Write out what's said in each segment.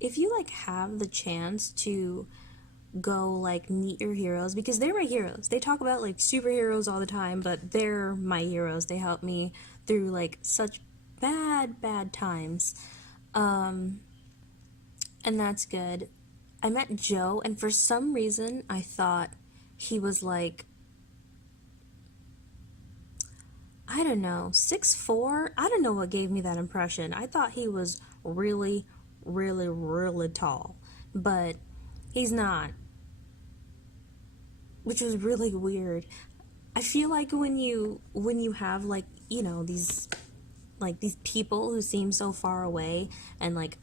if you like have the chance to go like meet your heroes, because they're my heroes. They talk about like superheroes all the time, but they're my heroes. They help me through like such bad times. Um and that's good. I met Joe, and for some reason I thought he was like, I don't know, 6'4". I don't know what gave me that impression. I thought he was really tall, but he's not, which was really weird. I feel like when you have like, these people who seem so far away and like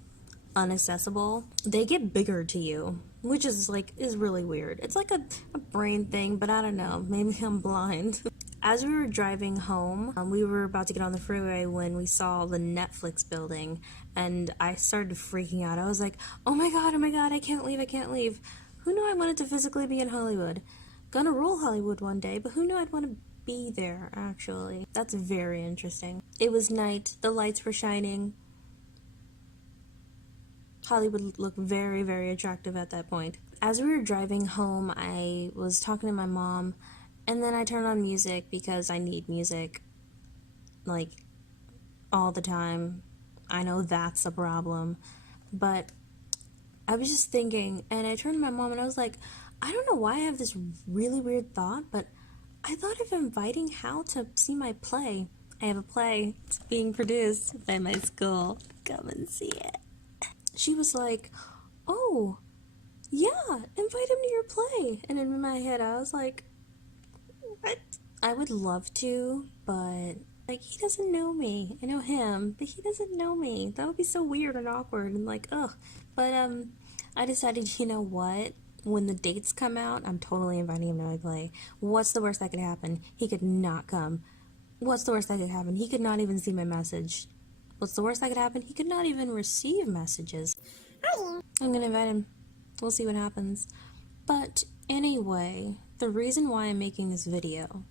unaccessible, they get bigger to you, which is really weird. It's like a brain thing, but I don't know. Maybe I'm blind. As we were driving home, we were about to get on the freeway when we saw the Netflix building, and I started freaking out. I was like, oh my god, I can't leave, I can't leave. Who knew I wanted to physically be in Hollywood? Gonna rule Hollywood one day, but who knew I'd want to be there, actually? That's very interesting. It was night, the lights were shining. Hollywood looked very attractive at that point. As we were driving home, I was talking to my mom, and then I turned on music because I need music, like, all the time. I know that's a problem, but I was just thinking, and I turned to my mom and I was like, I don't know why I have this really weird thought, but I thought of inviting Hal to see my play. I have a play. It's being produced by my school. Come and see it. She was like, oh, yeah, invite him to your play. And in my head, I was like, what? I would love to, but like, he doesn't know me. I know him, but he doesn't know me. That would be so weird and awkward and like, ugh. But I decided, you know what? When the dates come out, I'm totally inviting him to my play. What's the worst that could happen? He could not come. What's the worst that could happen? He could not even see my message. What's the worst that could happen? He could not even receive messages. I'm gonna invite him. We'll see what happens. But anyway, the reason why I'm making this video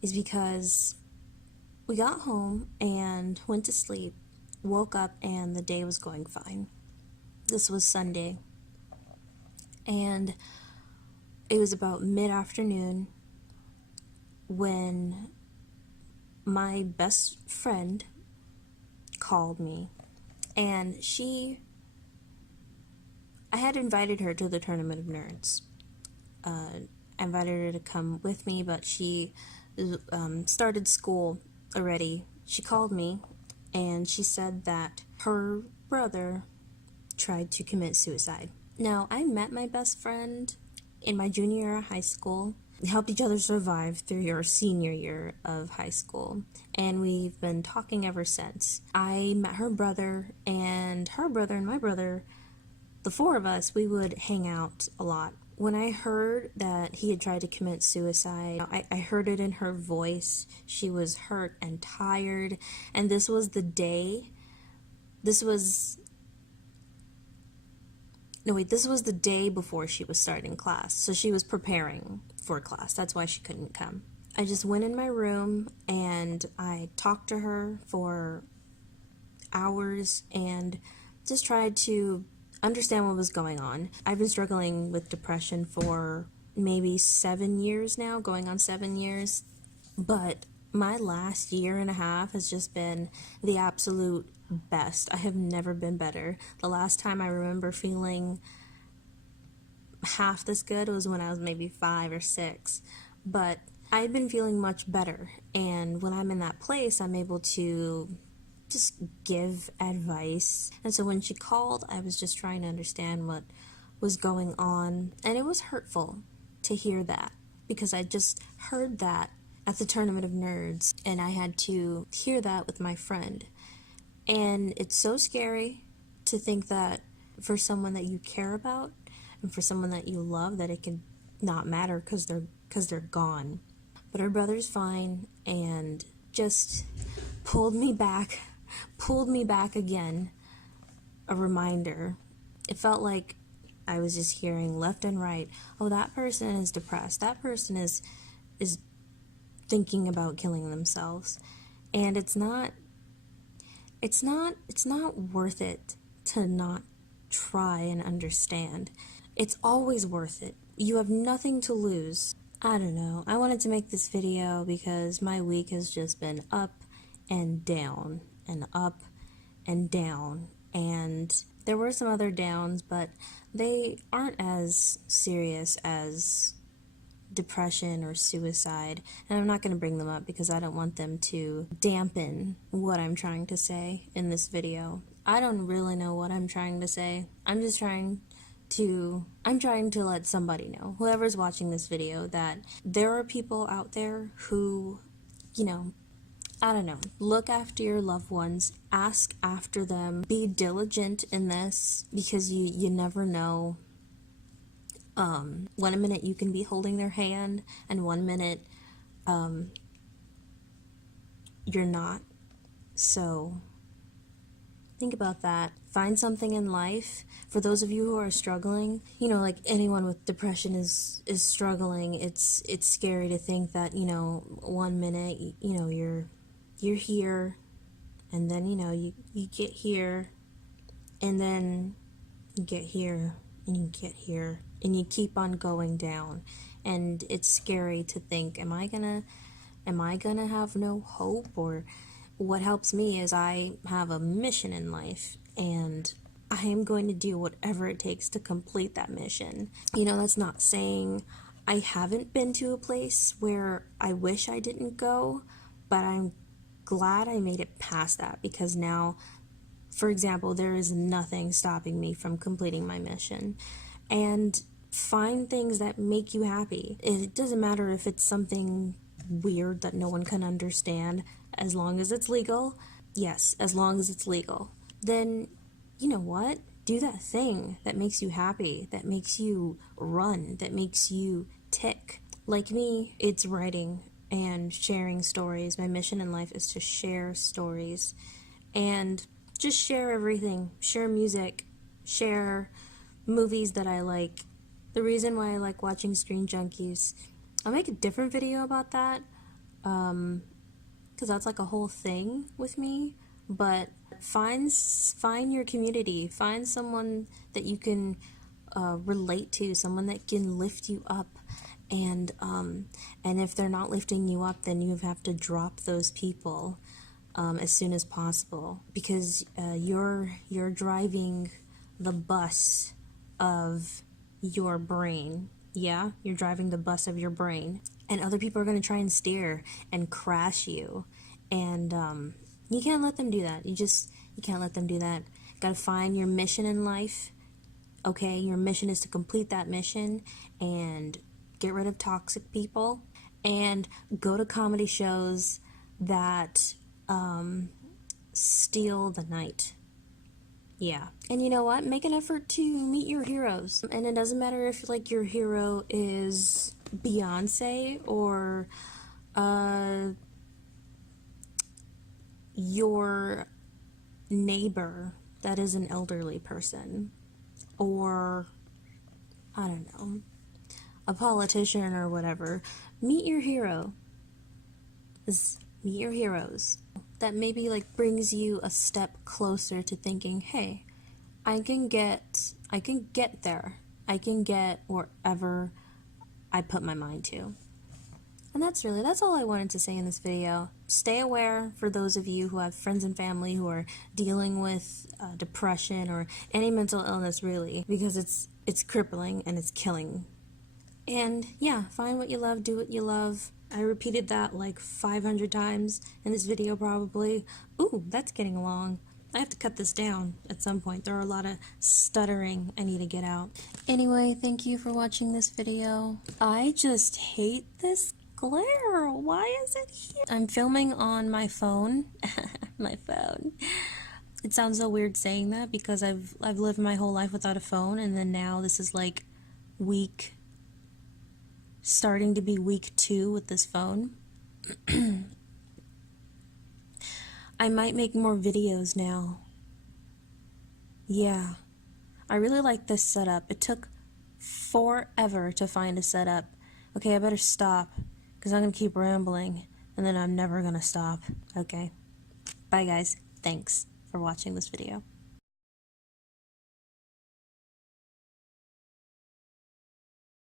is because we got home and went to sleep, woke up, and the day was going fine. This was Sunday. And it was about mid-afternoon when my best friend called me, and I had invited her to the Tournament of Nerds. I invited her to come with me, but she started school already. She called me, and she said that her brother tried to commit suicide. Now, I met my best friend in my junior year of high school. We helped each other survive through our senior year of high school, and we've been talking ever since. I met her brother and my brother. The four of us, we would hang out a lot. When I heard that he had tried to commit suicide, I heard it in her voice. She was hurt and tired, and this was the day. This was the day before she was starting class, so she was preparing for class. That's why she couldn't come. I just went in my room and I talked to her for hours and just tried to understand what was going on. I've been struggling with depression for maybe 7 years now, going on 7 years, but my last year and a half has just been the absolute best. I have never been better. The last time I remember feeling half this good was when I was maybe 5 or 6, but I've been feeling much better, and when I'm in that place, I'm able to just give advice. And so when she called, I was just trying to understand what was going on, and it was hurtful to hear that, because I just heard that at the Tournament of Nerds, and I had to hear that with my friend. And it's so scary to think that for someone that you care about and for someone that you love, that it can not matter because they're gone. But her brother's fine, and just pulled me back again. A reminder. It felt like I was just hearing left and right, oh, that person is depressed, that person is thinking about killing themselves, and it's not worth it to not try and understand. It's always worth it. You have nothing to lose. I don't know. I wanted to make this video because my week has just been up and down and up and down. And there were some other downs, but they aren't as serious as depression or suicide, and I'm not going to bring them up because I don't want them to dampen what I'm trying to say in this video. I don't really know what I'm trying to say. I'm trying to let somebody know, whoever's watching this video, that there are people out there who, I don't know, look after your loved ones, ask after them, be diligent in this, because you never know. One minute you can be holding their hand, and one minute you're not. So think about that. Find something in life. For those of you who are struggling, like anyone with depression is struggling. It's scary to think that, one minute, you're here, and then, you get here, and then you get here, and you get here, and you keep on going down. And it's scary to think, am I gonna have no hope? Or what helps me is I have a mission in life, and I am going to do whatever it takes to complete that mission. That's not saying I haven't been to a place where I wish I didn't go, but I'm glad I made it past that, because now, for example, there is nothing stopping me from completing my mission. And find things that make you happy. It doesn't matter if it's something weird that no one can understand, as long as it's legal. Yes, as long as it's legal. Then, you know what? Do that thing that makes you happy, that makes you run, that makes you tick. Like me, it's writing and sharing stories. My mission in life is to share stories and just share everything. Share music, share movies that I like. The reason why I like watching Stream Junkies, I'll make a different video about that, because that's like a whole thing with me. But find your community, find someone that you can relate to, someone that can lift you up, and if they're not lifting you up, then you have to drop those people as soon as possible, because you're driving the bus of your brain. Yeah, you're driving the bus of your brain, and other people are going to try and steer and crash you, and you can't let them do that. You can't let them do that. Gotta find your mission in life. Okay, your mission is to complete that mission and get rid of toxic people, and go to comedy shows that steal the night. Yeah. And you know what? Make an effort to meet your heroes. And it doesn't matter if like your hero is Beyonce or your neighbor that is an elderly person, or I don't know, a politician or whatever. Meet your hero. Meet your heroes. That maybe like brings you a step closer to thinking, hey, I can get there. I can get wherever I put my mind to. And that's all I wanted to say in this video. Stay aware for those of you who have friends and family who are dealing with depression or any mental illness, really, because it's crippling and it's killing. And yeah, find what you love, do what you love. I repeated that like 500 times in this video probably. Ooh, that's getting long. I have to cut this down at some point. There are a lot of stuttering I need to get out. Anyway, thank you for watching this video. I just hate this glare. Why is it here? I'm filming on my phone. My phone. It sounds so weird saying that because I've lived my whole life without a phone, and then now this is like starting to be week 2 with this phone. I might make more videos now. Yeah. I really like this setup. It took forever to find a setup. Okay, I better stop, because I'm going to keep rambling, and then I'm never going to stop. Okay. Bye, guys. Thanks for watching this video.